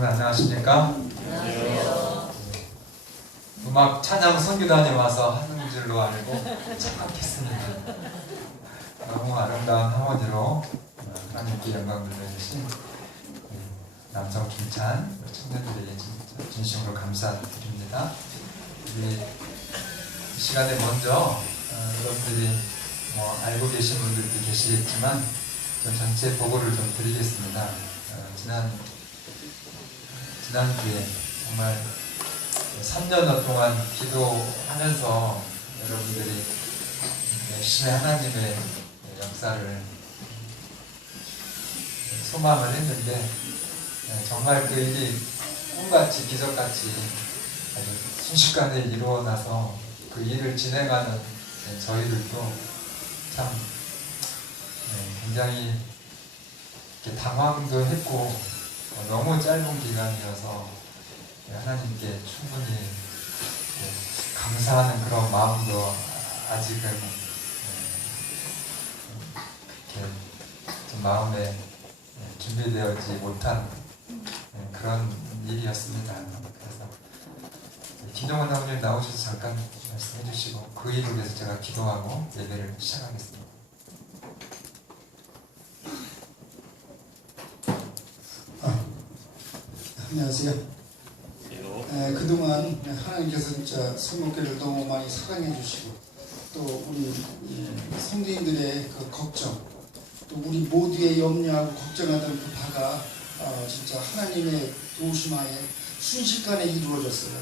여러분 안녕하십니까? 안녕하세요. 음악 찬양 선교단에 와서 하는 줄로 알고 착각했습니다. 너무 아름다운 하모니로 하나님께 영광 돌려주신 남성 김찬 청년들에게 진심으로 감사드립니다. 우리 이 시간에 먼저 여러분들이 알고 계신 분들도 계시겠지만 전 전체 보고를 좀 드리겠습니다. 지난주에 정말 3년 동안 기도하면서 여러분들이 열심히 하나님의 역사를 소망을 했는데 정말 그 일이 꿈같이 기적같이 아주 순식간에 이루어나서 그 일을 진행하는 저희들도 참 굉장히 당황도 했고 너무 짧은 기간이어서 하나님께 충분히 감사하는 그런 마음도 아직은 이렇게 좀 마음에 준비되어지 못한 그런 일이었습니다. 그래서 김동원 사모님 나오셔서 잠깐 말씀해 주시고 그 일을 위해서 제가 기도하고 예배를 시작하겠습니다. 안녕하세요. 그동안 하나님께서 진짜 성목교를 너무 많이 사랑해 주시고 또 우리 성도님들의 그 걱정 또 우리 모두의 염려하고 걱정하던 그 바가 진짜 하나님의 도우심하에 순식간에 이루어졌어요.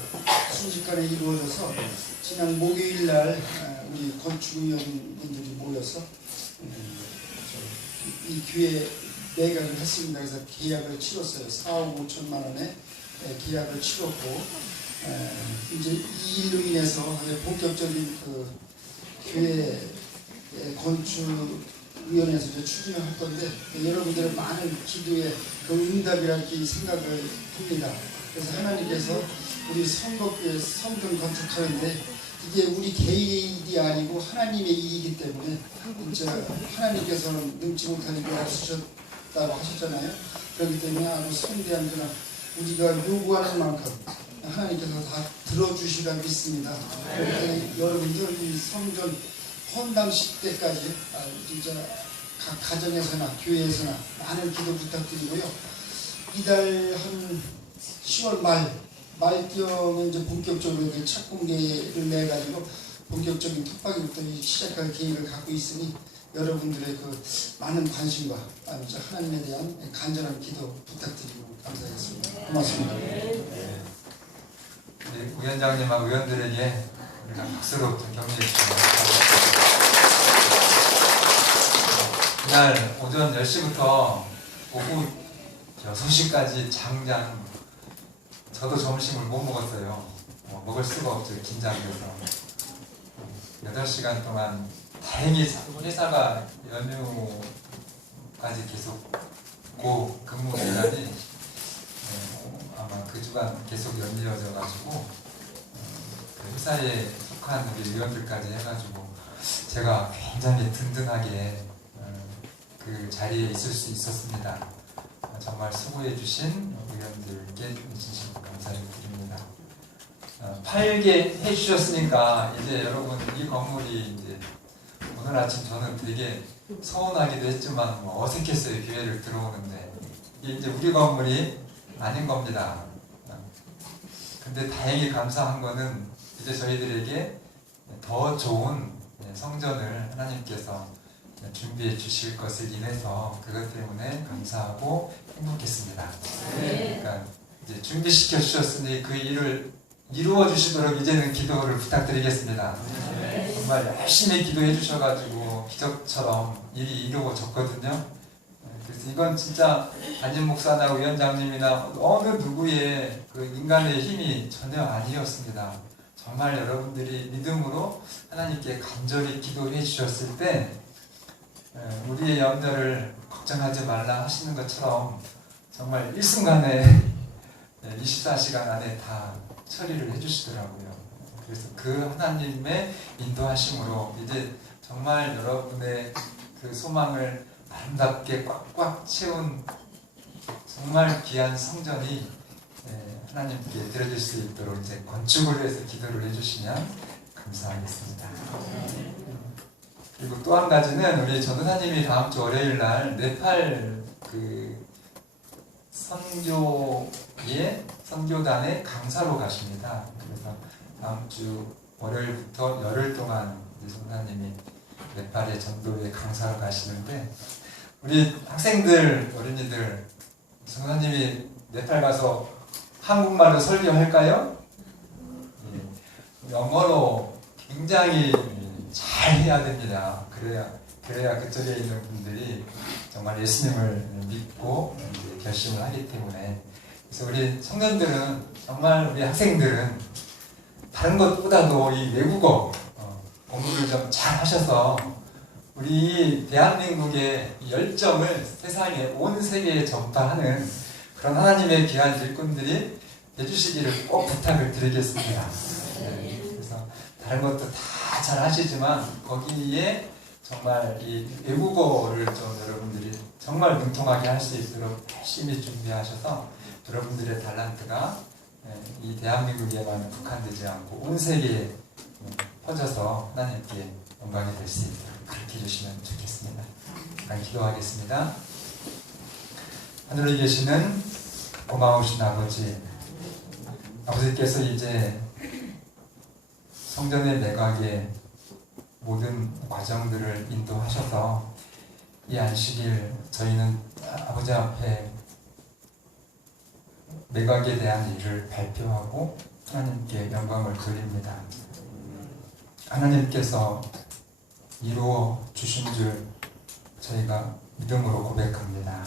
순식간에 이루어져서 지난 목요일 날 우리 건축위원분들이 모여서 이 교회 매각을 했습니다. 그래서 계약을 치렀어요. 4억 5천만 원에 계약을 치렀고 이제 이 일로 인해서 본격적인 그 교회 건축위원회에서 이제 추진을 할 건데 여러분들의 많은 기도의 그 응답이라는 생각을 합니다. 그래서 하나님께서 우리 성덕교회 성전 건축하는데 이게 우리 개인의 일이 아니고 하나님의 일이기 때문에 진짜 하나님께서는 능치 못한 일을 없으셨다고 하셨잖아요. 그렇기 때문에 아주 성대한 그런 우리가 요구하는 만큼 하나님께서 다 들어주시리라 믿습니다. 여러분들 이 성전 헌당식 때까지 진짜 각 가정에서나 교회에서나 많은 기도 부탁드리고요. 이달 한 10월 말경에 이제 본격적으로 착공계를 내가지고 본격적인 톱박이부터 시작할 계획을 갖고 있으니 여러분들의 그 많은 관심과 하나님에 대한 간절한 기도 부탁드리고 감사하겠습니다. 고맙습니다. 네. 우리 위원장님하고 의원들에게 우리가 박수로 격려해 주시기 바랍니다. 그날 오전 10시부터 오후 6시까지 장장 저도 점심을 못 먹었어요. 먹을 수가 없죠. 긴장돼서 8시간 동안 다행히 회사가 연휴까지 계속 고 근무 기간이 아마 그 주간 계속 연이어져 가지고 그 회사에 속한 우리 위원들까지 해가지고 제가 굉장히 든든하게 그 자리에 있을 수 있었습니다. 정말 수고해 주신 위원들께 진심으로 감사를 드립니다. 8개 해주셨으니까 이제 여러분 이 건물이 이제 오늘 아침 저는 되게 서운하기도 했지만 어색했어요. 교회를 들어오는데 이게 이제 우리 건물이 아닌 겁니다. 근데 다행히 감사한 거는 이제 저희들에게 더 좋은 성전을 하나님께서 준비해 주실 것을 인해서 그것 때문에 감사하고 행복했습니다. 그러니까 이제 준비시켜 주셨으니 그 일을 이루어 주시도록 이제는 기도를 부탁드리겠습니다. 정말 열심히 기도해 주셔가지고 기적처럼 일이 이루어졌거든요. 그래서 이건 진짜 담임 목사나 위원장님이나 어느 누구의 그 인간의 힘이 전혀 아니었습니다. 정말 여러분들이 믿음으로 하나님께 간절히 기도해 주셨을 때 우리의 염려를 걱정하지 말라 하시는 것처럼 정말 일순간에 24시간 안에 다 처리를 해주시더라고요. 그래서 그 하나님의 인도하심으로 이제 정말 여러분의 그 소망을 아름답게 꽉꽉 채운 정말 귀한 성전이 하나님께 드려질 수 있도록 이제 건축을 위해서 기도를 해주시면 감사하겠습니다. 그리고 또 한 가지는 우리 전도사님이 다음 주 월요일 날 네팔 그 선교단의 강사로 가십니다. 그래서 다음 주 월요일부터 열흘 동안 우리 전도사님이 네팔의 전도회 강사로 가시는데 우리 학생들, 어린이들 전도사님이 네팔 가서 한국말로 설교할까요? 영어로 굉장히 잘 해야 됩니다. 그래야 그쪽에 있는 분들이 정말 예수님을 믿고 결심을 하기 때문에 그래서 우리 청년들은 정말 우리 학생들은 다른 것보다도 이 외국어 공부를 좀 잘 하셔서 우리 대한민국의 열정을 세상에 온 세계에 전파하는 그런 하나님의 귀한 일꾼들이 해주시기를 꼭 부탁을 드리겠습니다. 그래서 다른 것도 다 잘 하시지만 거기에 정말 이 외국어를 좀 여러분들이 정말 능통하게 할 수 있도록 열심히 준비하셔서 여러분들의 달란트가 이 대한민국에만 국한되지 않고 온 세계에 퍼져서 하나님께 영광이 될 수 있도록 그렇게 해주시면 좋겠습니다. 잠깐 기도하겠습니다. 하늘에 계시는 고마우신 아버지께서 이제 성전의 매각의 모든 과정들을 인도하셔서 이 안식일 저희는 아버지 앞에 매각에 대한 일을 발표하고 하나님께 영광을 돌립니다. 하나님께서 이루어 주신 줄 저희가 믿음으로 고백합니다.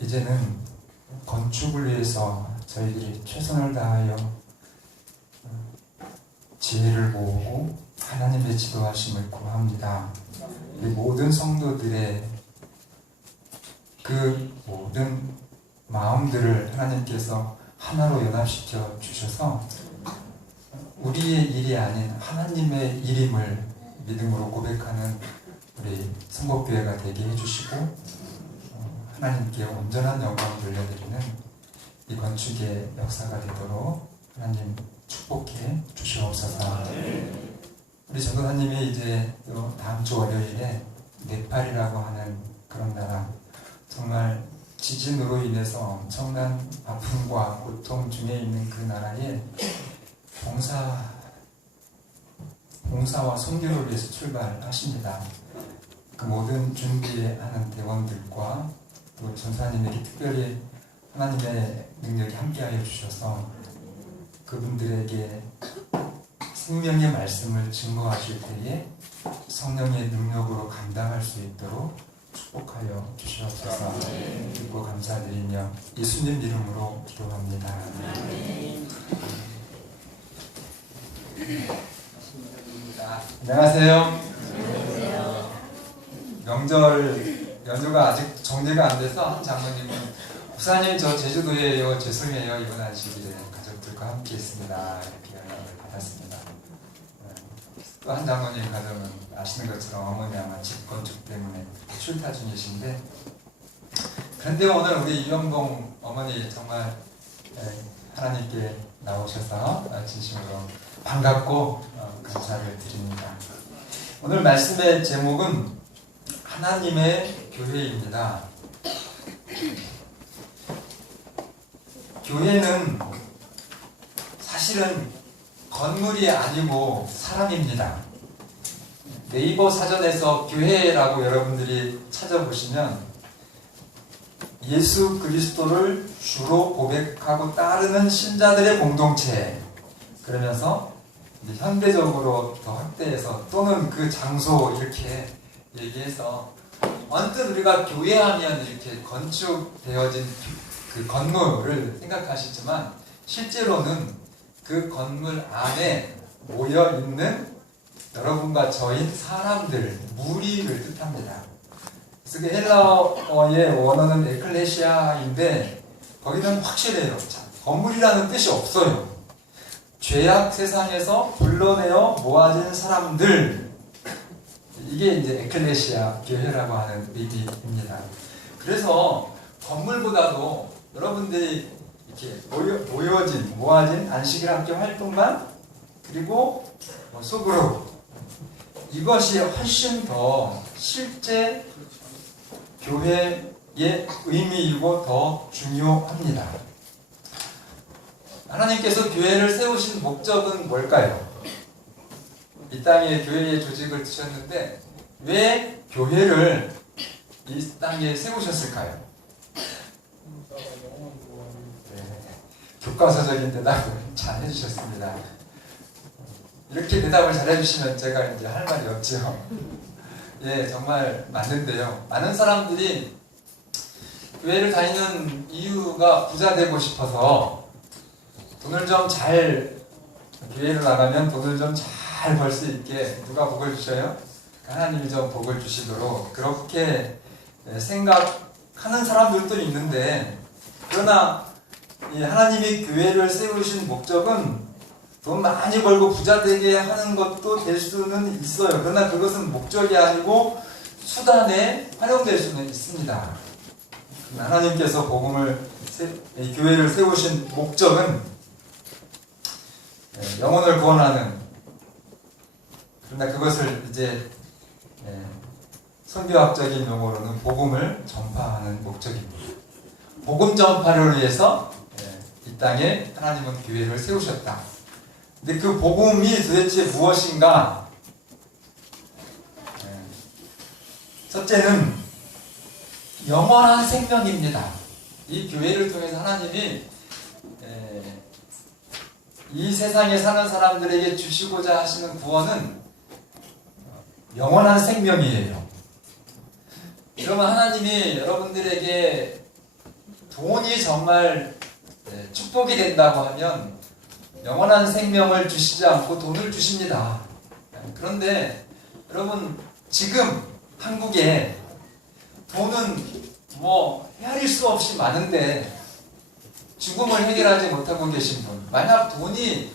이제는 건축을 위해서 저희들이 최선을 다하여 지혜를 모으고 하나님의 지도하심을 구합니다. 우리 모든 성도들의 그 모든 마음들을 하나님께서 하나로 연합시켜 주셔서 우리의 일이 아닌 하나님의 일임을 믿음으로 고백하는 우리 성복교회가 되게 해주시고 하나님께 온전한 영광을 돌려드리는 이 건축의 역사가 되도록 하나님 축복해 주시옵소서. 우리 전도사님이 이제 다음 주 월요일에 네팔이라고 하는 그런 나라, 정말 지진으로 인해서 엄청난 아픔과 고통 중에 있는 그 나라에 봉사와 선교를 위해서 출발하십니다. 그 모든 준비하는 대원들과 또 전사님에게 특별히 하나님의 능력이 함께하여 주셔서 그분들에게 생명의 말씀을 증거하실 때에 성령의 능력으로 감당할 수 있도록 축복하여 주시옵소서. 그리고 감사드리며 예수님 이름으로 기도합니다. 안녕하세요. 명절 연휴가 아직 정리가 안 돼서 한 장로님은 목사님 저 제주도에요. 죄송해요. 이번 안식일에 가족들과 함께 있습니다. 이렇게 연락을 받았습니다. 또 한 장로님 가정은 아시는 것처럼 어머니 아마 집 건축 때문에 출타 중이신데 그런데 오늘 우리 이영동 어머니 정말 하나님께 나오셔서 진심으로 반갑고 감사를 드립니다. 오늘 말씀의 제목은 하나님의 교회입니다. 교회는 사실은 건물이 아니고 사람입니다. 네이버 사전에서 교회라고 여러분들이 찾아보시면 예수 그리스도를 주로 고백하고 따르는 신자들의 공동체, 그러면서 현대적으로 더 확대해서 또는 그 장소 이렇게 얘기해서 언뜻 우리가 교회하면 이렇게 건축되어진 그 건물을 생각하시지만 실제로는 그 건물 안에 모여 있는 여러분과 저인 사람들, 무리를 뜻합니다. 그래서 그 헬라어의 원어는 에클레시아인데 거기는 확실해요. 건물이라는 뜻이 없어요. 죄악 세상에서 불러내어 모아진 사람들, 이게 이제 에클레시아 교회라고 하는 의미입니다. 그래서 건물보다도 여러분들이 이렇게 모아진 안식일 학교 활동만 그리고 소그룹 이것이 훨씬 더 실제 교회의 의미이고 더 중요합니다. 하나님께서 교회를 세우신 목적은 뭘까요? 이 땅에 교회의 조직을 두셨는데 왜 교회를 이 땅에 세우셨을까요? 네, 교과서적인 대답을 잘 해주셨습니다. 이렇게 대답을 잘 해주시면 제가 이제 할 말이 없죠. 예, 정말 맞는데요. 많은 사람들이 교회를 다니는 이유가 부자 되고 싶어서 돈을 좀 잘 교회를 나가면 돈을 좀 잘 벌 수 있게 누가 복을 주셔요? 하나님이 좀 복을 주시도록 그렇게 생각하는 사람들도 있는데 그러나 이 하나님이 교회를 세우신 목적은 돈 많이 벌고 부자 되게 하는 것도 될 수는 있어요. 그러나 그것은 목적이 아니고 수단에 활용될 수는 있습니다. 하나님께서 교회를 세우신 목적은 영혼을 구원하는 그러나 그것을 이제 선교학적인 용어로는 복음을 전파하는 목적입니다. 복음 전파를 위해서 이 땅에 하나님은 교회를 세우셨다. 근데 그 복음이 도대체 무엇인가? 첫째는 영원한 생명입니다. 이 교회를 통해서 하나님이 이 세상에 사는 사람들에게 주시고자 하시는 구원은 영원한 생명이에요. 그러면 하나님이 여러분들에게 돈이 정말 축복이 된다고 하면 영원한 생명을 주시지 않고 돈을 주십니다. 그런데 여러분 지금 한국에 돈은 헤아릴 수 없이 많은데 죽음을 해결하지 못하고 계신 분, 만약 돈이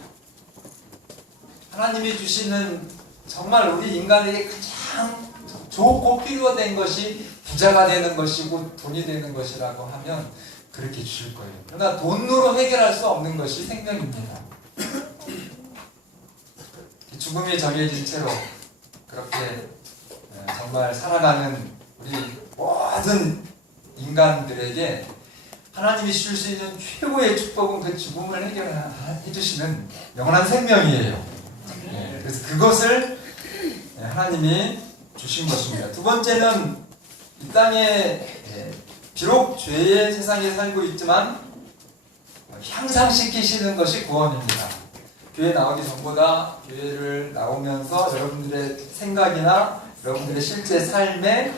하나님이 주시는 정말 우리 인간에게 가장 좋고 필요된 것이 부자가 되는 것이고 돈이 되는 것이라고 하면 그렇게 주실 거예요. 그러나 돈으로 해결할 수 없는 것이 생명입니다. 죽음이 정해진 채로 그렇게 정말 살아가는 우리 모든 인간들에게 하나님이 주실 수 있는 최고의 축복은 그 죽음을 해결해 주시는 영원한 생명이에요. 그래서 그것을 하나님이 주신 것입니다. 두 번째는 이 땅에 비록 죄의 세상에 살고 있지만 향상시키시는 것이 구원입니다. 교회 나오기 전보다 교회를 나오면서 여러분들의 생각이나 여러분들의 실제 삶에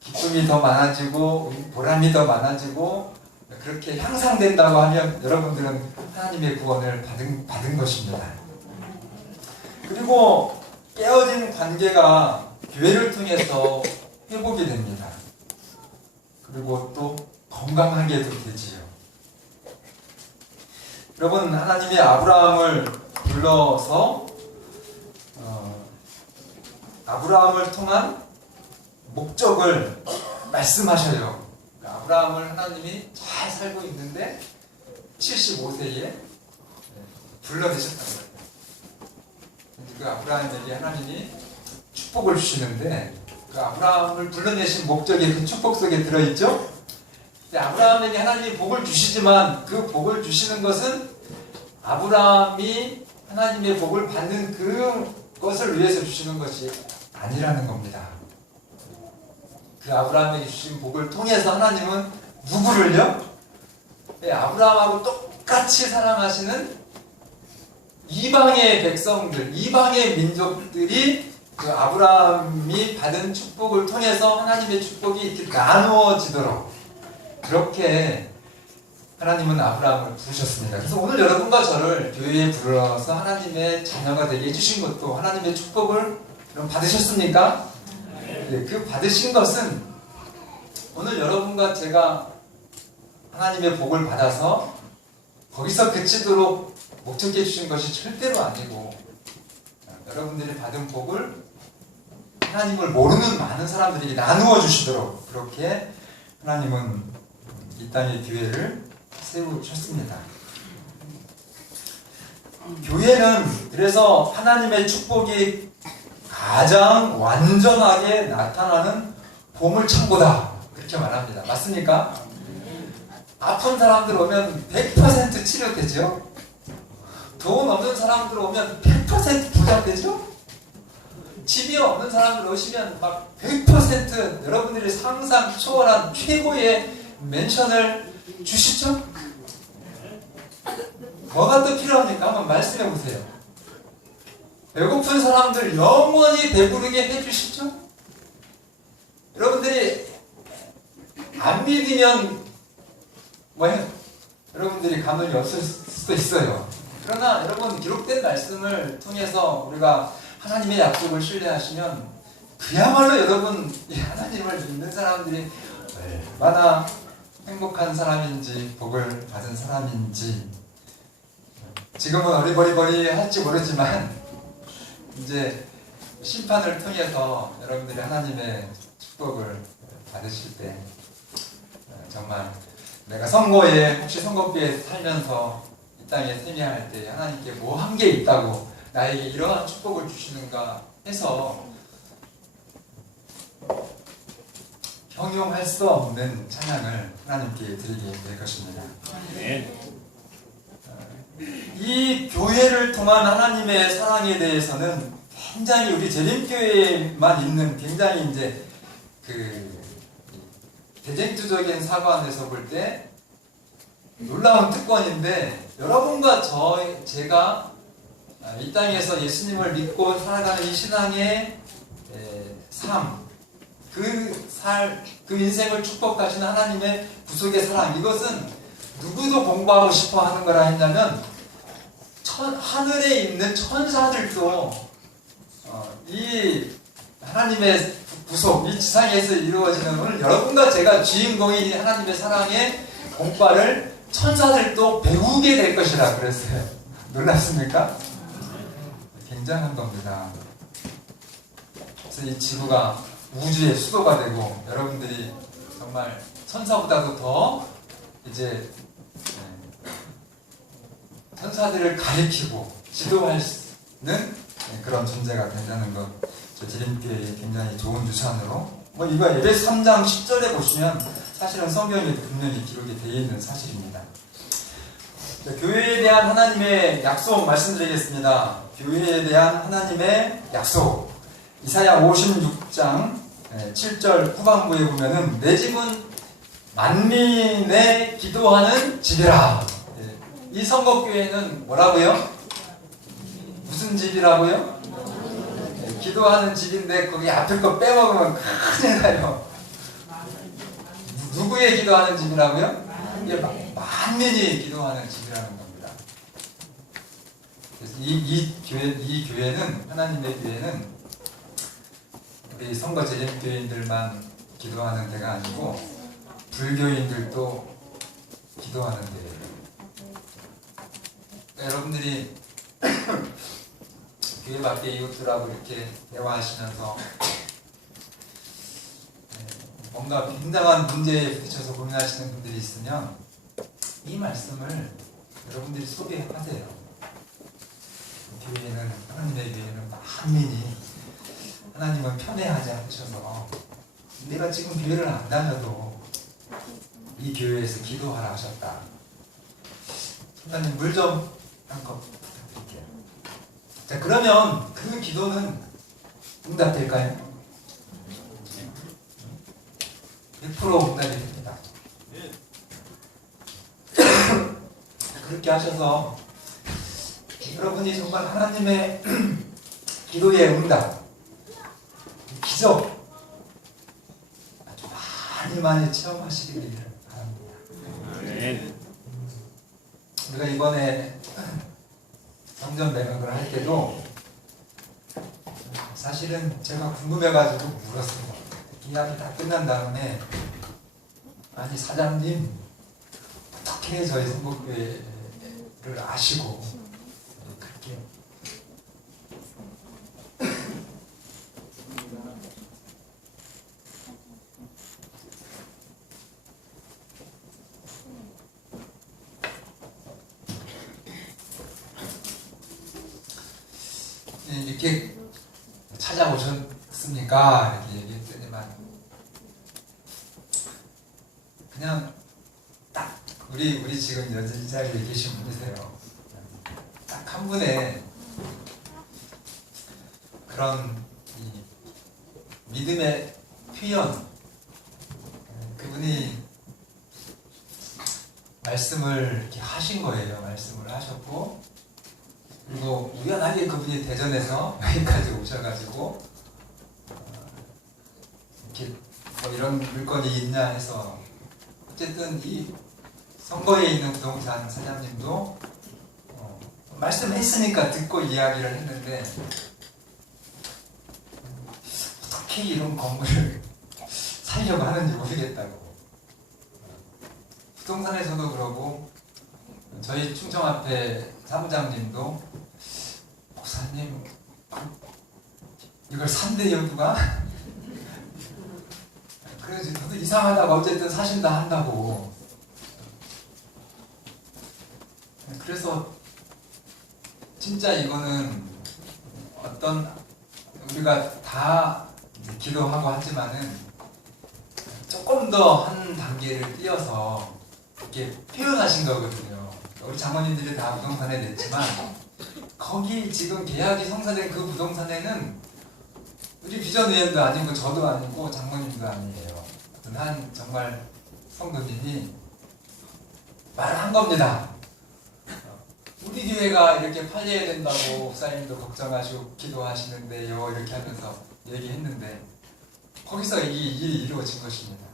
기쁨이 더 많아지고 보람이 더 많아지고 그렇게 향상된다고 하면 여러분들은 하나님의 구원을 받은 것입니다. 그리고 깨어진 관계가 교회를 통해서 회복이 됩니다. 그리고 또 건강하게도 되지요. 여러분 하나님이 아브라함을 불러서 아브라함을 통한 목적을 말씀하셔요. 아브라함을 하나님이 잘 살고 있는데 75세에 불러내셨다는 거예요. 그 아브라함에게 하나님이 축복을 주시는데 그 아브라함을 불러내신 목적이 그 축복 속에 들어있죠. 근데 아브라함에게 하나님이 복을 주시지만 그 복을 주시는 것은 아브라함이 하나님의 복을 받는 그것을 위해서 주시는 것이 아니라는 겁니다. 그 아브라함에게 주신 복을 통해서 하나님은 누구를요? 아브라함하고 똑같이 사랑하시는 이방의 백성들, 이방의 민족들이 그 아브라함이 받은 축복을 통해서 하나님의 축복이 이렇게 나누어지도록 그렇게 하나님은 아브라함을 부르셨습니다. 그래서 오늘 여러분과 저를 교회에 불러서 하나님의 자녀가 되게 해주신 것도 하나님의 축복을 그럼 받으셨습니까? 네, 그 받으신 것은 오늘 여러분과 제가 하나님의 복을 받아서 거기서 그치도록 목적해 주신 것이 절대로 아니고 여러분들이 받은 복을 하나님을 모르는 많은 사람들에게 나누어 주시도록 그렇게 하나님은 이 땅의 교회를 세우셨습니다. 교회는 그래서 하나님의 축복이 가장 완전하게 나타나는 보물창고다, 그렇게 말합니다. 맞습니까? 아픈 사람들 오면 100% 치료되죠? 돈 없는 사람들 오면 100% 부자 되죠? 집이 없는 사람들 오시면 막 100% 여러분들이 상상 초월한 최고의 맨션을 주시죠? 뭐가 더 필요합니까? 한번 말씀해 보세요. 배고픈 사람들 영원히 배부르게 해주시죠? 여러분들이 안 믿으면 뭐예요? 여러분들이 감흥이 없을 수도 있어요. 그러나 여러분, 기록된 말씀을 통해서 우리가 하나님의 약속을 신뢰하시면 그야말로 여러분, 이 하나님을 믿는 사람들이 얼마나 행복한 사람인지, 복을 받은 사람인지, 지금은 어리버리버리 할지 모르지만 이제 심판을 통해서 여러분들이 하나님의 축복을 받으실 때 정말 내가 선거에, 혹시 선거기에 살면서 이 땅에 세미할 때 하나님께 뭐 한 게 있다고 나에게 이러한 축복을 주시는가 해서 형용할 수 없는 찬양을 하나님께 드리게 될 것입니다. 이 교회를 통한 하나님의 사랑에 대해서는 굉장히 우리 재림교회만 있는 굉장히 이제 그 대쟁투적인 사관에서 볼 때 놀라운 특권인데, 여러분과 제가 이 땅에서 예수님을 믿고 살아가는 이 신앙의 삶, 그 인생을 축복하시는 하나님의 구속의 사랑, 이것은 누구도 공부하고 싶어 하는 거라 했냐면 하늘에 있는 천사들도 이 하나님의 구속, 이 지상에서 이루어지는, 오늘 여러분과 제가 주인공인 이 하나님의 사랑의 공과를 천사들도 배우게 될 것이라 그랬어요. 놀랍습니까? 굉장한 겁니다. 그래서 이 지구가 우주의 수도가 되고, 여러분들이 정말 천사보다도 더 이제 천사들을 가리키고 지도할 수 있는 그런 존재가 된다는 것, 저 재림교회의 굉장히 좋은 유산으로, 이거 에베소 3장 10절에 보시면 사실은 성경에 분명히 기록이 되어 있는 사실입니다. 교회에 대한 하나님의 약속 말씀드리겠습니다. 교회에 대한 하나님의 약속, 이사야 56장 7절 후반부에 보면은 내 집은 만민의 기도하는 집이라. 이 선곡교회는 뭐라고요? 무슨 집이라고요? 기도하는 집인데 거기 앞에 거 빼먹으면 큰일 나요. 누구의 기도하는 집이라고요? 이게 만민이 기도하는 집이라는 겁니다. 그래서 이 교회는, 하나님의 교회는 우리 선거 재림교인들만 기도하는 데가 아니고 불교인들도 기도하는 데예요. 여러분들이 교회 밖에 이웃들하고 이렇게 대화하시면서 뭔가 굉장한 문제에 부딪혀서 고민하시는 분들이 있으면 이 말씀을 여러분들이 소개하세요. 교회는, 하나님의 교회는 만민이, 하나님은 편애하지 않으셔서 내가 지금 교회를 안 다녀도 이 교회에서 기도하라 하셨다. 하나님 물 좀 한 컵 부탁드릴게요. 자, 그러면 그 기도는 응답될까요? 100% 응답이 됩니다. 그렇게 하셔서 여러분이 정말 하나님의 기도의 응답, 기적 아주 많이 체험하시기를 바랍니다. 우리가 이번에 성전 매각을 할 때도 사실은 제가 궁금해가지고 물었어요. 계약이 다 끝난 다음에, 아니 사장님 어떻게 저희 선곡교회를 아시고 그렇게 예수님 이렇게 찾아오셨습니까? 이렇게 얘기했더니만 그냥 딱 우리 지금 이 자리에 계신 분이세요. 딱 한 분의 그런 이 믿음의 표현, 그분이 말씀을 이렇게 하신 거예요. 말씀을 하셨고, 그리고 우연하게 그분이 대전에서 여기까지 오셔가지고 이렇게 뭐 이런 물건이 있냐 해서 어쨌든 이 선거에 있는 부동산 사장님도 말씀했으니까 듣고 이야기를 했는데 어떻게 이런 건물을 살려고 하는지 모르겠다고. 부동산에서도 그러고 저희 충청 앞에 사무장님도 목사님 이걸 산대요 누가? 그래서 저도 이상하다고 어쨌든 사신다 한다고. 그래서 진짜 이거는 어떤 우리가 다 기도하고 하지만은 조금 더 한 단계를 뛰어서 이렇게 표현하신 거거든요. 우리 장모님들이 다 부동산에 냈지만 거기 지금 계약이 성사된 그 부동산에는 우리 비전의원도 아니고 저도 아니고 장모님도 아니에요. 한 정말 성도님이 말을 한 겁니다. 우리 교회가 이렇게 팔려야 된다고 목사님도 걱정하시고 기도하시는데요 이렇게 하면서 얘기했는데 거기서 이 일이 이루어진 것입니다.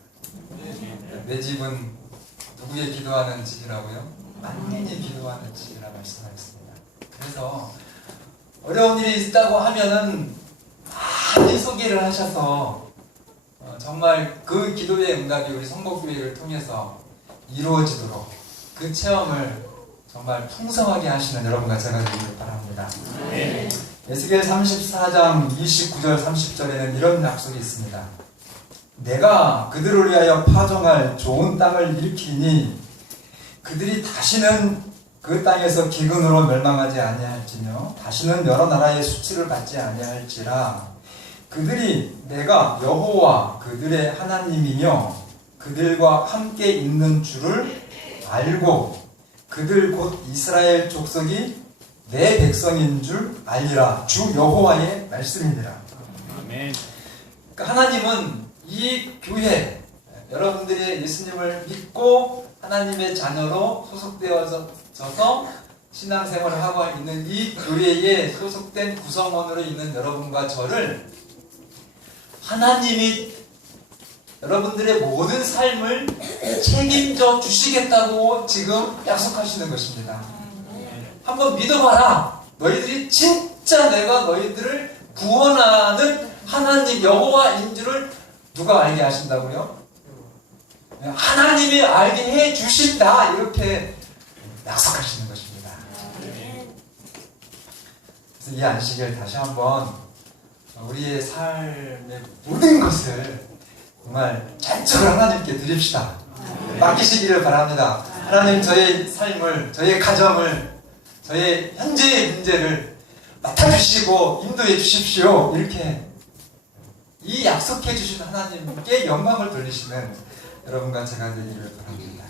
내 집은 누구의 기도하는 집이라고요? 만민이 기도하는 집이라 말씀하셨습니다. 그래서 어려운 일이 있다고 하면은 많이 소개를 하셔서 정말 그 기도의 응답이 우리 성복교회를 통해서 이루어지도록 그 체험을 정말 풍성하게 하시는 여러분과 제가 되기를 바랍니다. 에스겔 34장 29절 30절에는 이런 약속이 있습니다. 내가 그들을 위하여 파종할 좋은 땅을 일으키니 그들이 다시는 그 땅에서 기근으로 멸망하지 아니할지며 다시는 여러 나라의 수치를 받지 아니할지라. 그들이 내가 여호와 그들의 하나님이며 그들과 함께 있는 줄을 알고 그들 곧 이스라엘 족속이 내 백성인 줄 알리라. 주 여호와의 말씀이니라. 아멘. 그러니까 하나님은 이 교회, 여러분들이 예수님을 믿고 하나님의 자녀로 소속되어져서 신앙생활을 하고 있는 이 교회에 소속된 구성원으로 있는 여러분과 저를 하나님이 여러분들의 모든 삶을 책임져 주시겠다고 지금 약속하시는 것입니다. 한번 믿어봐라. 너희들이 진짜 내가 너희들을 구원하는 하나님 여호와인 줄을 누가 알게 하신다고요? 하나님이 알게 해 주신다. 이렇게 약속하시는 것입니다. 그래서 이 안식일 다시 한번 우리의 삶의 모든 것을 정말 전적으로 하나님께 드립시다. 맡기시기를 바랍니다. 하나님 저의 삶을, 저의 가정을, 저의 현재의 문제를 맡아주시고 인도해 주십시오. 이렇게 이 약속해 주신 하나님께 영광을 돌리시는 여러분과 제가 되기를 바랍니다.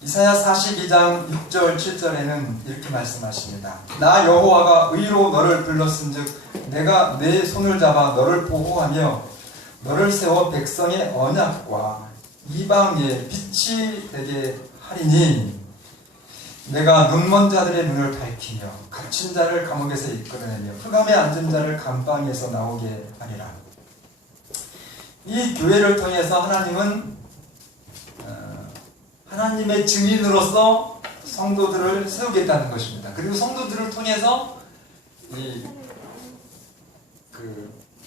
이사야 42장 6절 7절에는 이렇게 말씀하십니다. 나 여호와가 의로 너를 불렀은즉 내가 내 손을 잡아 너를 보호하며 너를 세워 백성의 언약과 이방의 빛이 되게 하리니 내가 눈먼 자들의 눈을 밝히며 갇힌 자를 감옥에서 이끌어내며 흑암에 앉은 자를 감방에서 나오게 하리라. 이 교회를 통해서 하나님은 하나님의 증인으로서 성도들을 세우겠다는 것입니다. 그리고 성도들을 통해서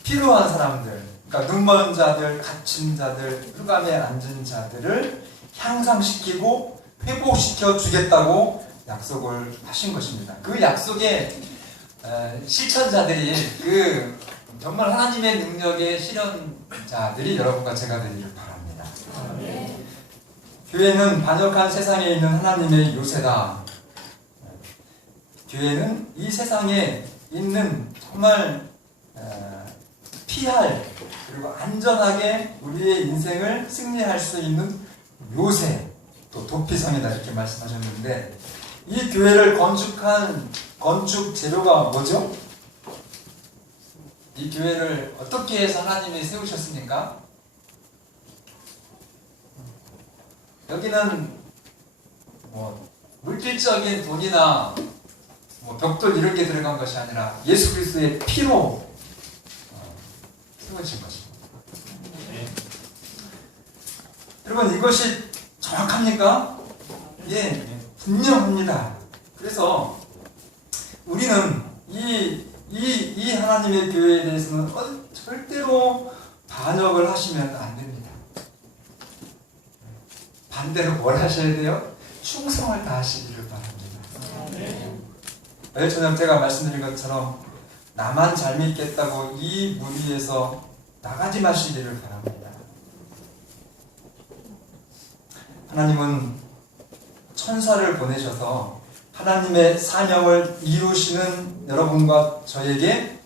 필요한 사람들, 그러니까 눈먼 자들, 갇힌 자들, 흑암에 앉은 자들을 향상시키고 회복시켜 주겠다고 약속을 하신 것입니다. 그 약속의 실천자들이 정말 하나님의 능력의 실현자들이 여러분과 제가 되기를 바랍니다. 교회는 반역한 세상에 있는 하나님의 요새다. 교회는 이 세상에 있는 정말 피할 그리고 안전하게 우리의 인생을 승리할 수 있는 요새 또 도피성이다 이렇게 말씀하셨는데 이 교회를 건축한 건축 재료가 뭐죠? 이 교회를 어떻게 해서 하나님이 세우셨습니까? 여기는 뭐 물질적인 돈이나 뭐 벽돌 이런 게 들어간 것이 아니라 예수 그리스도의 피로 세워진 것입니다. 여러분 이것이 정확합니까? 예, 분명합니다. 그래서 우리는 이 하나님의 교회에 대해서는 절대로 반역을 하시면 안 됩니다. 반대로 뭘 하셔야 돼요? 충성을 다하시기를 바랍니다. 어제 저녁 제가 말씀드린 것처럼 나만 잘 믿겠다고 이 무리에서 나가지 마시기를 바랍니다. 하나님은 천사를 보내셔서 하나님의 사명을 이루시는 여러분과 저에게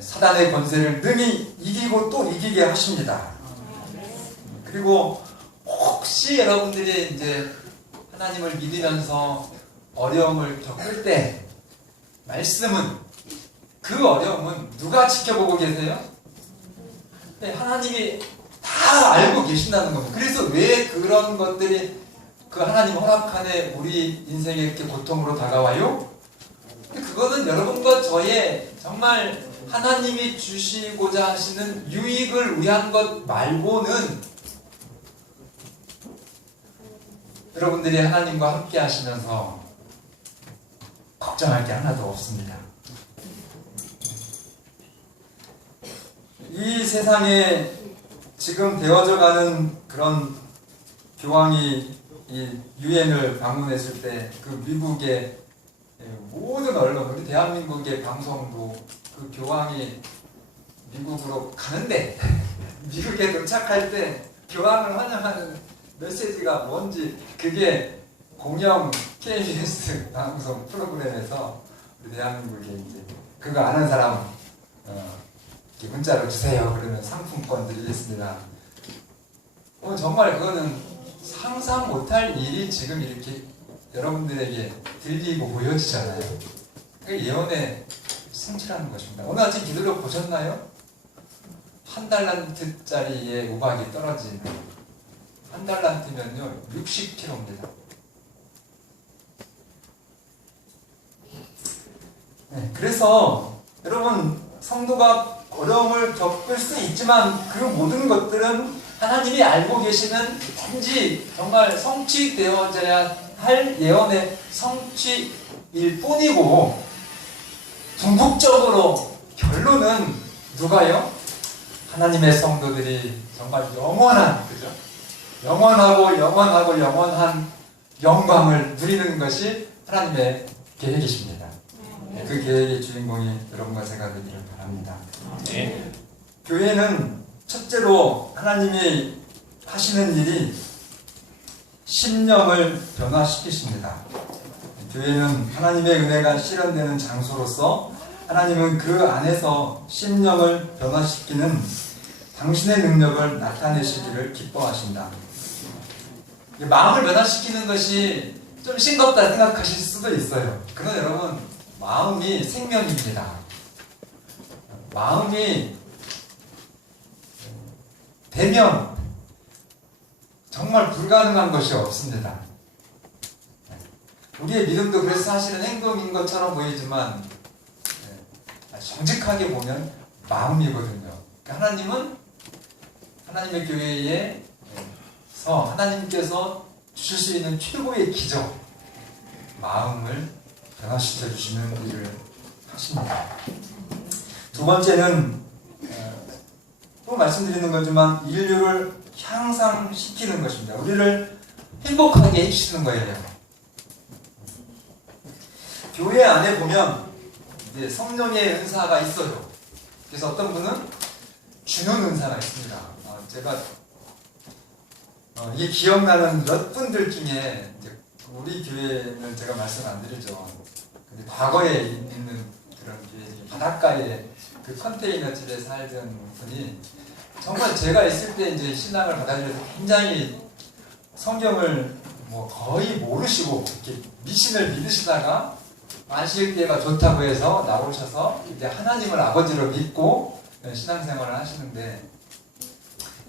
사단의 권세를 능히 이기고 또 이기게 하십니다. 그리고 혹시 여러분들이 이제 하나님을 믿으면서 어려움을 겪을 때 말씀은 그 어려움은 누가 지켜보고 계세요? 하나님이 다 알고 계신다는 겁니다. 그래서 왜 그런 것들이 그 하나님 허락 안에 우리 인생에 이렇게 고통으로 다가와요? 그거는 여러분과 저의 정말 하나님이 주시고자 하시는 유익을 위한 것 말고는 여러분들이 하나님과 함께 하시면서 걱정할 게 하나도 없습니다. 이 세상에 지금 되어져 가는 그런 교황이 이 유엔을 방문했을 때 그 미국의 모든 언론, 우리 대한민국의 방송도 그 교황이 미국으로 가는데 미국에 도착할 때 교황을 환영하는 메시지가 뭔지 그게 공영 KBS 방송 프로그램에서 우리 대한민국에 이제 그거 아는 사람 문자로 주세요. 그러면 상품권 드리겠습니다. 정말 그거는 상상 못할 일이 지금 이렇게 여러분들에게 들리고 보여지잖아요. 그게 예언의 성취라는 것입니다. 오늘 아침 기도로 보셨나요? 1달란트짜리의 우박이 떨어지는 1달란트면요 60kg입니다. 네, 그래서 여러분 성도가 어려움을 겪을 수 있지만 그 모든 것들은 하나님이 알고 계시는 단지 정말 성취되어져야 할 예언의 성취일 뿐이고 궁극적으로 결론은 누가요? 하나님의 성도들이 정말 영원한 그죠? 영원하고 영원한 영광을 누리는 것이 하나님의 계획이십니다. 그 계획의 주인공이 여러분과 제가 되기를 바랍니다. 네. 교회는 첫째로 하나님이 하시는 일이 심령을 변화시키십니다. 교회는 하나님의 은혜가 실현되는 장소로서 하나님은 그 안에서 심령을 변화시키는 당신의 능력을 나타내시기를 기뻐하신다. 마음을 변화시키는 것이 좀 싱겁다 생각하실 수도 있어요. 그러나 여러분 마음이 생명입니다. 마음이 되면 정말 불가능한 것이 없습니다. 우리의 믿음도 그래서 사실은 행동인 것처럼 보이지만 정직하게 보면 마음이거든요. 그러니까 하나님은 하나님의 교회에서 하나님께서 주실 수 있는 최고의 기적, 마음을 변화시켜 주시는 일을 하십니다. 두 번째는 또 말씀드리는 거지만 인류를 향상시키는 것입니다. 우리를 행복하게 해주시는 거예요. 교회 안에 보면 이제 성령의 은사가 있어요. 그래서 어떤 분은 주는 은사가 있습니다. 제가 이게 기억나는 몇 분들 중에 이제 우리 교회는 제가 말씀 안 드리죠. 근데 과거에 있는 그런 교회, 바닷가에 그 컨테이너 집에 살던 분이 정말 제가 있을 때 이제 신앙을 받아들여서 굉장히 성경을 뭐 거의 모르시고 이렇게 미신을 믿으시다가 안식일교회가 좋다고 해서 나오셔서 이제 하나님을 아버지로 믿고 신앙생활을 하시는데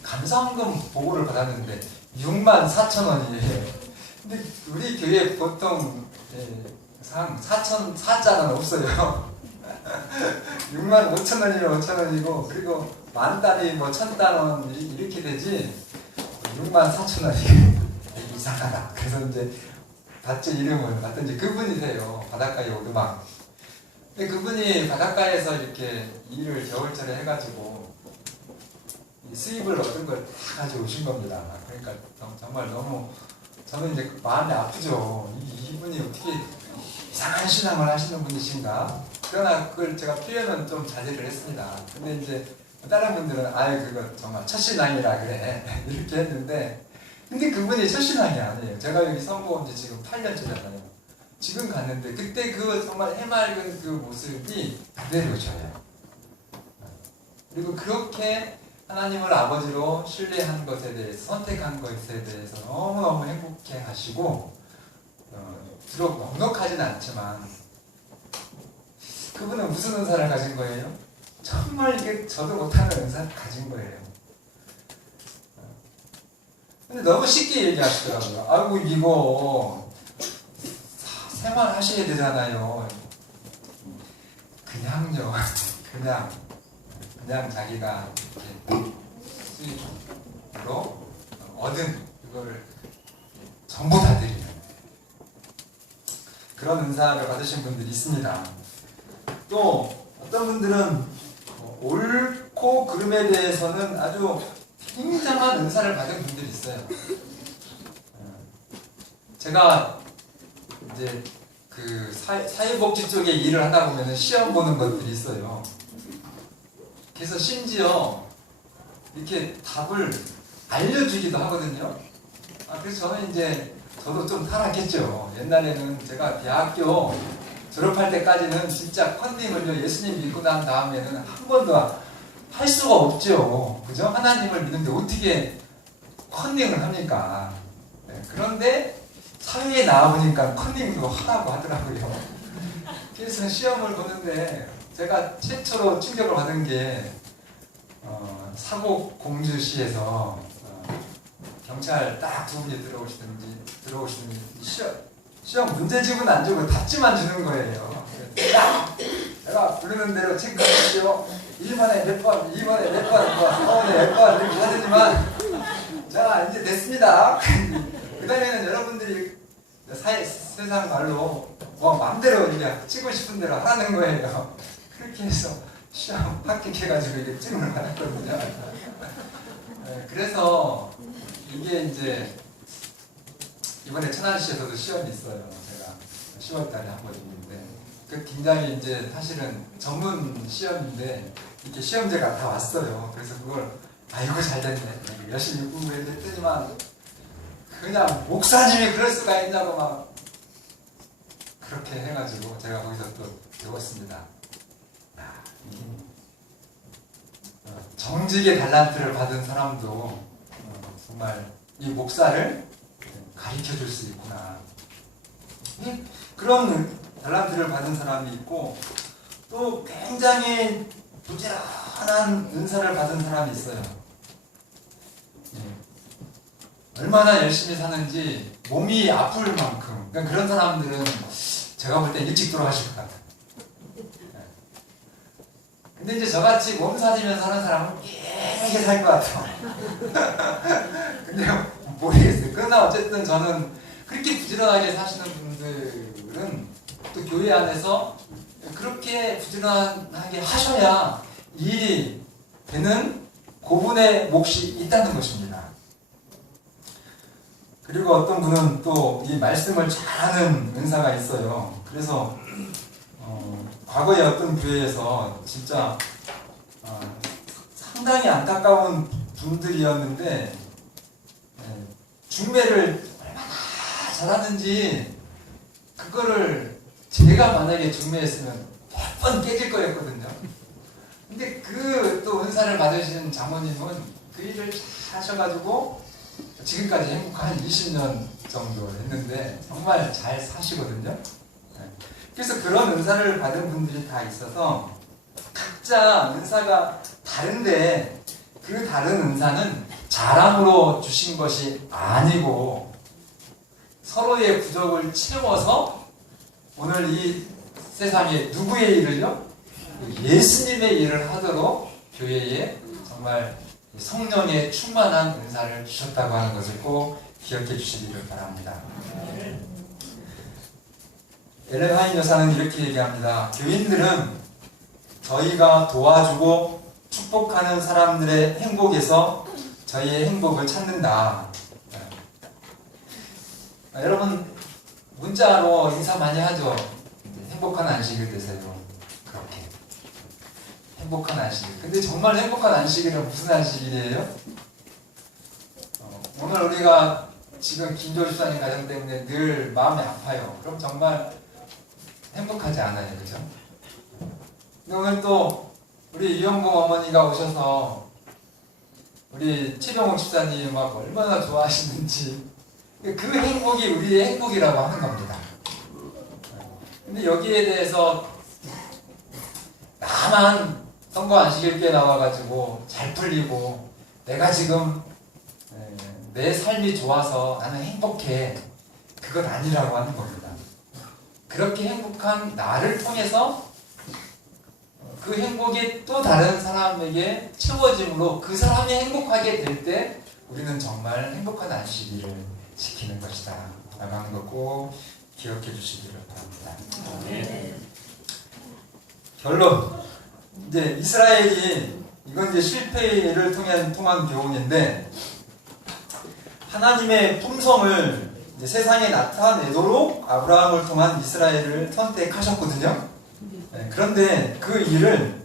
감성금 보고를 받았는데 64,000원이에요. 근데 우리 교회 보통 상 4자는 없어요. 65,000원이면 5,000원이고 그리고 만 단위 뭐 1,000단원 이렇게 되지 64,000원이 이상하다. 그래서 이제 받지 이름을 받든지 그분이세요. 바닷가에 오두막. 근데 그분이 바닷가에서 이렇게 일을 겨울철에 해가지고 수입을 얻은 걸 다 가져오신 겁니다. 그러니까 정말 너무 저는 이제 마음이 아프죠. 이분이 어떻게 이상한 신앙을 하시는 분이신가? 그러나 그걸 제가 표현은 좀 자제를 했습니다. 근데 이제 다른 분들은 아유 그거 정말 첫신앙이라 그래 이렇게 했는데 근데 그분이 첫신앙이 아니에요. 제가 여기 선거 온 지 지금 8년째잖아요. 지금 갔는데 그때 그 정말 해맑은 그 모습이 그대로져요. 그리고 그렇게 하나님을 아버지로 신뢰한 것에 대해서 선택한 것에 대해서 너무너무 행복해 하시고 비록 넉넉하진 않지만 그분은 무슨 은사를 가진 거예요? 정말 이게 저도 못하는 은사를 가진 거예요. 근데 너무 쉽게 얘기하시더라고요. 아이고 이거 생활하셔야 되잖아요. 그냥요. 그냥 자기가 이렇게 수익으로 얻은 그거를 전부 다 드리는 그런 은사를 받으신 분들이 있습니다. 또 어떤 분들은 옳고 그름에 대해서는 아주 굉장한 은사를 받은 분들이 있어요. 제가 이제 그 사회복지 쪽에 일을 하다 보면 시험 보는 것들이 있어요. 그래서 심지어 이렇게 답을 알려주기도 하거든요. 그래서 저는 이제 저도 좀 타락했죠. 옛날에는 제가 대학교 졸업할 때까지는 진짜 컨닝을요 예수님 믿고 난 다음에는 한 번도 할 수가 없죠. 그죠? 하나님을 믿는데 어떻게 컨닝을 합니까? 그런데 사회에 나와보니까 컨닝도 하라고 하더라고요. 그래서 시험을 보는데 제가 최초로 충격을 받은 게 사곡 공주시에서 경찰 딱 두 분이 들어오시는 시험 문제집은 안 주고 답지만 주는 거예요. 내가 부르는 대로 체크하십시오. 1번에 몇 번, 2번에 몇 번, 4번에 몇 번 이렇게 하더니만 자 이제 됐습니다. 그 다음에는 여러분들이 세상 말로 뭐 마음대로 이제 찍고 싶은 대로 하라는 거예요. 그렇게 해서 시험 합격해가지고 이게 증을 받았거든요. 그래서 이게 이제 이번에 천안시에서도 시험이 있어요. 제가 10월달에 한 번 있는데 그 굉장히 이제 사실은 전문 시험인데 이렇게 시험제가 다 왔어요. 그래서 그걸 아이고 잘됐네 열심히 공부했더니만 그냥 목사님이 그럴 수가 있냐고 막 그렇게 해가지고 제가 거기서 또 배웠습니다. 정직의 달란트를 받은 사람도 정말 이 목사를 가르쳐 줄 수 있구나. 그런 달란트를 받은 사람이 있고 또 굉장히 부지런한 은사를 받은 사람이 있어요. 얼마나 열심히 사는지 몸이 아플 만큼 그러니까 그런 사람들은 제가 볼 때 일찍 돌아가실 것 같아요. 근데 이제 저같이 몸 사리면서 사는 사람은 깨끗하게 살 것 같아요. 근데 모르겠어요. 그러나 어쨌든 저는 그렇게 부지런하게 사시는 분들은 또 교회 안에서 그렇게 부지런하게 하셔야 일이 되는 그분의 몫이 있다는 것입니다. 그리고 어떤 분은 또 이 말씀을 잘하는 은사가 있어요. 그래서 과거에 어떤 교회에서 진짜 상당히 안타까운 분들이었는데 중매를 얼마나 잘하는지 그거를 제가 만약에 중매했으면 번 깨질 거였거든요. 근데 그 또 은사를 받으신 장모님은 그 일을 잘 하셔가지고 지금까지 행복한 20년 정도 했는데 정말 잘 사시거든요. 네. 그래서 그런 은사를 받은 분들이 다 있어서 각자 은사가 다른데 그 다른 은사는 자랑으로 주신 것이 아니고 서로의 부족을 채워서 오늘 이 세상에 누구의 일을요? 예수님의 일을 하도록 교회에 정말 성령의 충만한 은사를 주셨다고 하는 것을 꼭 기억해 주시기를 바랍니다. 엘렌 화이트 여사는 이렇게 얘기합니다. 교인들은 저희가 도와주고 축복하는 사람들의 행복에서 저희의 행복을 찾는다. 여러분 문자로 인사 많이 하죠. 행복한 안식일 되세요. 그렇게 행복한 안식일. 근데 정말 행복한 안식일은 무슨 안식일이에요? 오늘 우리가 지금 김조 집사님 가정 때문에 늘 마음이 아파요. 그럼 정말 행복하지 않아요, 그죠? 근데 오늘 또 우리 유영봉 어머니가 오셔서 우리 최병욱 집사님 막 얼마나 좋아하시는지 그 행복이 우리의 행복이라고 하는 겁니다. 근데 여기에 대해서 나만 선거 안식일께 나와가지고 잘 풀리고 내가 지금 내 삶이 좋아서 나는 행복해. 그건 아니라고 하는 겁니다. 그렇게 행복한 나를 통해서 그 행복이 또 다른 사람에게 채워짐으로 그 사람이 행복하게 될 때 우리는 정말 행복한 안식일을 지키는 것이다. 라는 거 꼭 기억해 주시기를 바랍니다. 네. 결론. 이제 이스라엘이 이건 이제 실패를 통한 교훈인데 하나님의 품성을 이제 세상에 나타내도록 아브라함을 통한 이스라엘을 선택하셨거든요. 네, 그런데 그 일을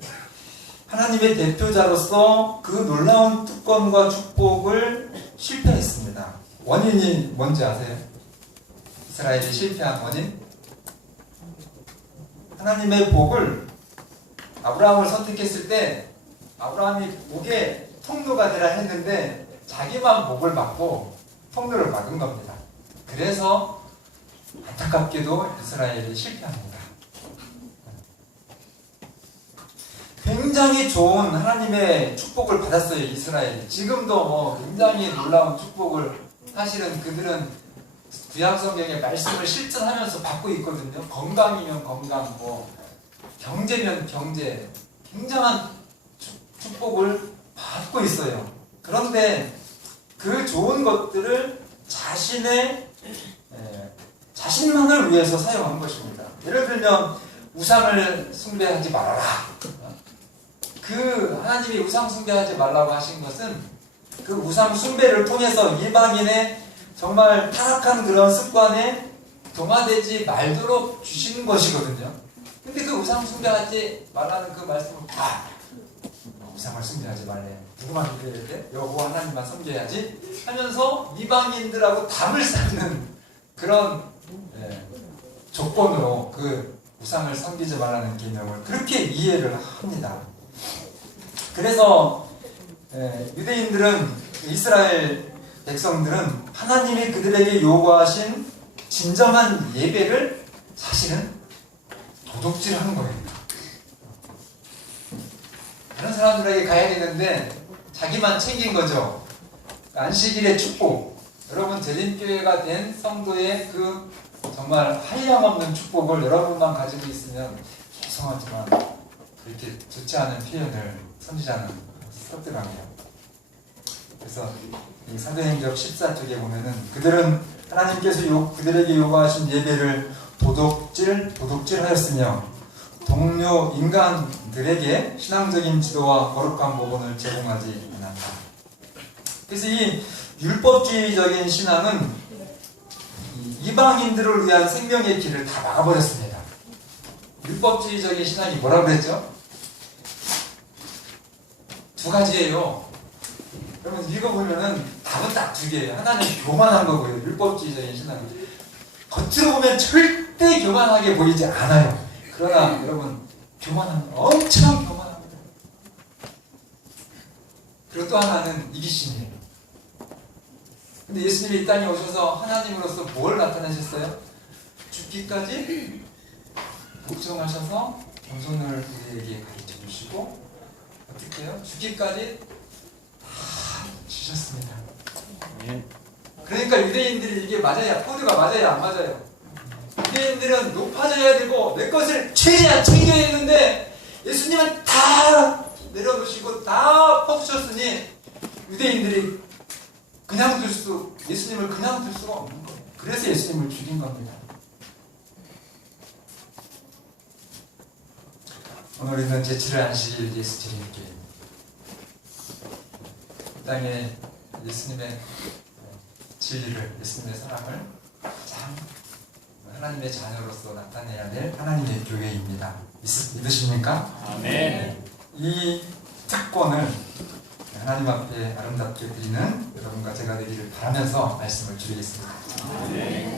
하나님의 대표자로서 그 놀라운 특권과 축복을 실패했습니다. 원인이 뭔지 아세요? 이스라엘이 실패한 원인? 하나님의 복을 아브라함을 선택했을 때 아브라함이 복의 통로가 되라 했는데 자기만 복을 받고 통로를 막은 겁니다. 그래서 안타깝게도 이스라엘이 실패합니다. 굉장히 좋은 하나님의 축복을 받았어요, 이스라엘이. 지금도 굉장히 놀라운 축복을 사실은 그들은 구약 성경의 말씀을 실천하면서 받고 있거든요. 건강이면 건강, 경제면 경제, 굉장한 축복을 받고 있어요. 그런데 그 좋은 것들을 자신만을 위해서 사용한 것입니다. 예를 들면 우상을 숭배하지 말아라. 그 하나님이 우상 숭배하지 말라고 하신 것은 그 우상 숭배를 통해서 이방인의 정말 타락한 그런 습관에 동화되지 말도록 주시는 것이거든요. 근데 그 우상 숭배하지 말라는 그 말씀을 다 우상을 숭배하지 말래. 누구만 숭배해야 돼? 여호와 하나님만 숭배해야지 하면서 이방인들하고 담을 쌓는 그런 조건으로 그 우상을 섬기지 말라는 계명을 그렇게 이해를 합니다. 그래서 유대인들은, 이스라엘 백성들은 하나님이 그들에게 요구하신 진정한 예배를 사실은 도둑질하는 거예요. 다른 사람들에게 가야 되는데 자기만 챙긴 거죠. 안식일의 축복, 여러분 대림교회가 된 성도의 그 정말 한량없는 축복을 여러분만 가지고 있으면 죄송하지만 그렇게 좋지 않은 표현을 선지자는 섭득합니다. 그래서 이 사도행전 14쪽에 보면은 그들은 하나님께서 그들에게 요구하신 예배를 도둑질하였으며 동료 인간들에게 신앙적인 지도와 거룩한 모본을 제공하지 않았다. 그래서 이 율법주의적인 신앙은 이방인들을 위한 생명의 길을 다 막아버렸습니다. 율법주의적인 신앙이 뭐라고 그랬죠? 두 가지예요. 여러분 읽어보면은 답은 딱 두 개예요. 하나는 교만한 거고요. 율법주의적인 신앙은 겉으로 보면 절대 교만하게 보이지 않아요. 그러나 여러분 교만합니다. 엄청 교만합니다. 그리고 또 하나는 이기심이에요. 근데 예수님이 이 땅에 오셔서 하나님으로서 뭘 나타내셨어요? 죽기까지 복종하셔서 겸손을 우리에게 가르쳐 주시고 어떻게 해요? 죽기까지 다 주셨습니다. 그러니까 유대인들이 이게 맞아야, 코드가 맞아야 안 맞아요. 유대인들은 높아져야 되고 내 것을 최대한 챙겨야 되는데 예수님은 다 내려놓으시고 다 퍼주셨으니 유대인들이 그냥 예수님을 그냥 둘 수가 없는 거예요. 그래서 예수님을 죽인 겁니다. 오늘 우리는 제7일 안식일 예수 제림교회입니다. 이 땅에 예수님의 진리를, 예수님의 사랑을 가장 하나님의 자녀로서 나타내야 될 하나님의 교회입니다. 믿으십니까? 아멘. 이 특권을 하나님 앞에 아름답게 드리는 여러분과 제가 되기를 바라면서 말씀을 드리겠습니다. 아멘.